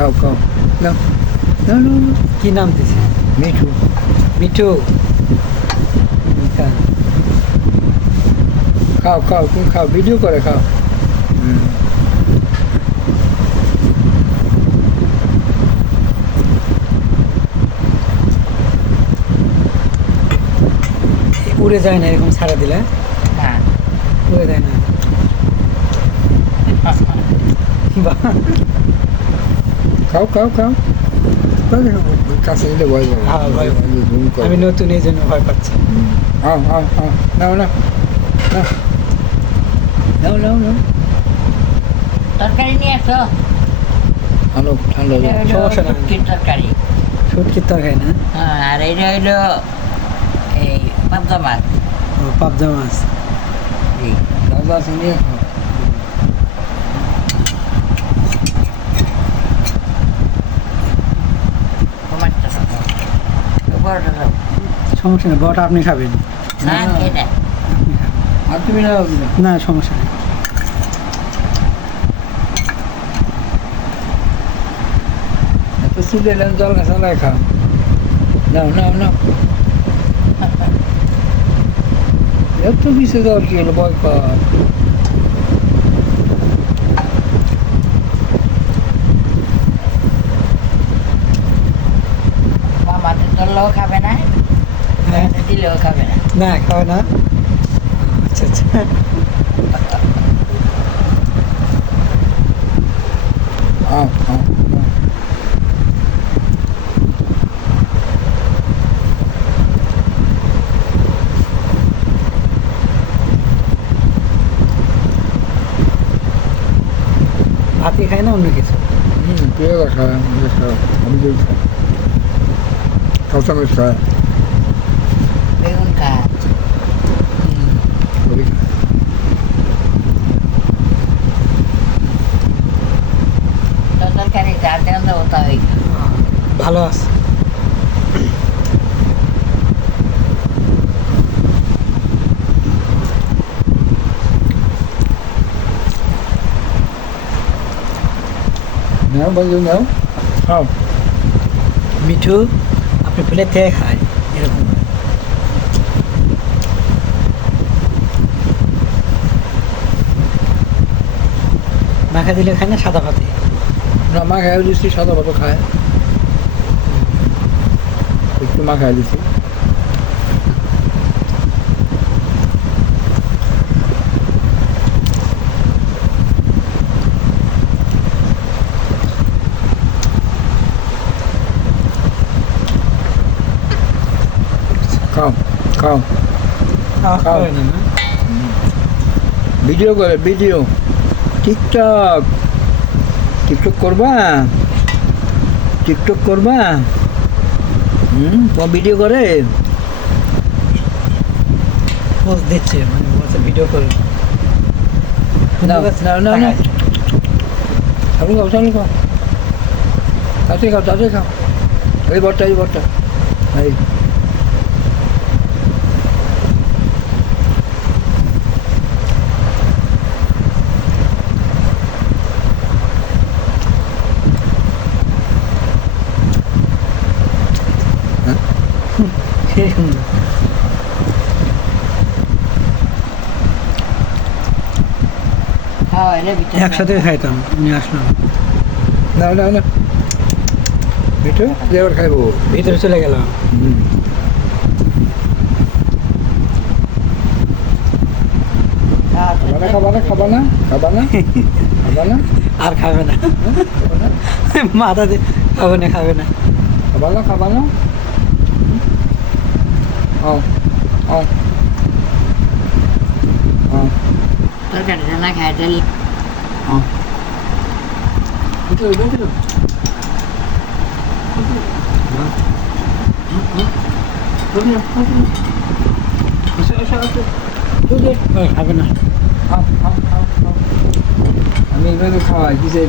খাও খাও নাও নাও নাও নাও। কি নাম দিছে? মিঠু মিঠু। খাও খাও তুমি খাও ভিডিও করে খাও হুম। উড়ে যায় না এরকম ছাড়া দিলে? হ্যাঁ উড়ে যায় না। বাহ, খাও খাও খাও খাও, খাও, কাছে দিলে ভয় পাবে হ্যাঁ, ভয় পাবে। ঘুম করে আমি নতুন এই জন্য ভয় পাচ্ছি। নাও নাও নাও নাও নাও নাও নাও নাও তরকারি নিয়ে আসো আনো ঠান্ডা এটা জল। হইলো সমস্যা নাই। শুটকির তরকারি শুটকির তরকারি না? হ্যাঁ আর এটা হইলো এই পাবদা মাছ ও, পাবদা মাছ। এই দাদা আছে নিয়ে খাও। মাছটা খাও বড়টা খাও সমস্যা নেই, বড়টা আপনি খাবেন। না খেয়ে নেয় আপনি খাবেন। আর তুমি নাও তুমি। না, সমস্যা নেই। এত চুলে এলেন জল চালাই খাও নাও নাও নাও এত কিসে জল কি হলো ভয় কর মামাদের ধরলেও খাবে না হ্যাঁ, দিলেও খাবে না না খাবে না। আচ্ছা আচ্ছা। আও আও নাও। ভাতই খায় না অন্য কিছু? পেয়ারা খায় খাও আমি যদি খাই খাও চামচ খায় বেগুন খায় সবই খায় তরকারি যার দেন দেবো তাই ভালো আছে। নাও বন্ধু নাও খাও মিঠু আপনি প্লেট থেকে খায় এরকম করে। মাখা দিলে খায় না সাদা ভাতে? না মা খাই দিচ্ছি সাদা ভাত খায় একটু মা খাই দিচ্ছি খাও খাও খাও। খাবে না, না? ভিডিও করে ভিডিও টিকটক টিকটক করবা টিকটক করবা তোমার ভিডিও করে পোস্ট দিচ্ছে, মানে বলছে ভিডিও করে। না না না না চালু খাও চালু খাও তাতে খাও তাতে খাও এই বটটা এই সেই সুন্দর। হ্যাঁ এর ভিতরে একসাথে খাইতাম, নিয়ে আসলাম। না না না মিঠু এবার খাইবো ভিতরে চলে গেলাম। খাবা না খাবা না খাবা না খাবা না আর খাবে না, খাবা না মাথা দিয়ে খাবে না, খাবে না। খাবা না খাবা না ও ও ও তরকারিটা না খায় ডাল ও ভিতরে ভিতরে খাবে না। আমি এইভাবে খাওয়াই কি চাই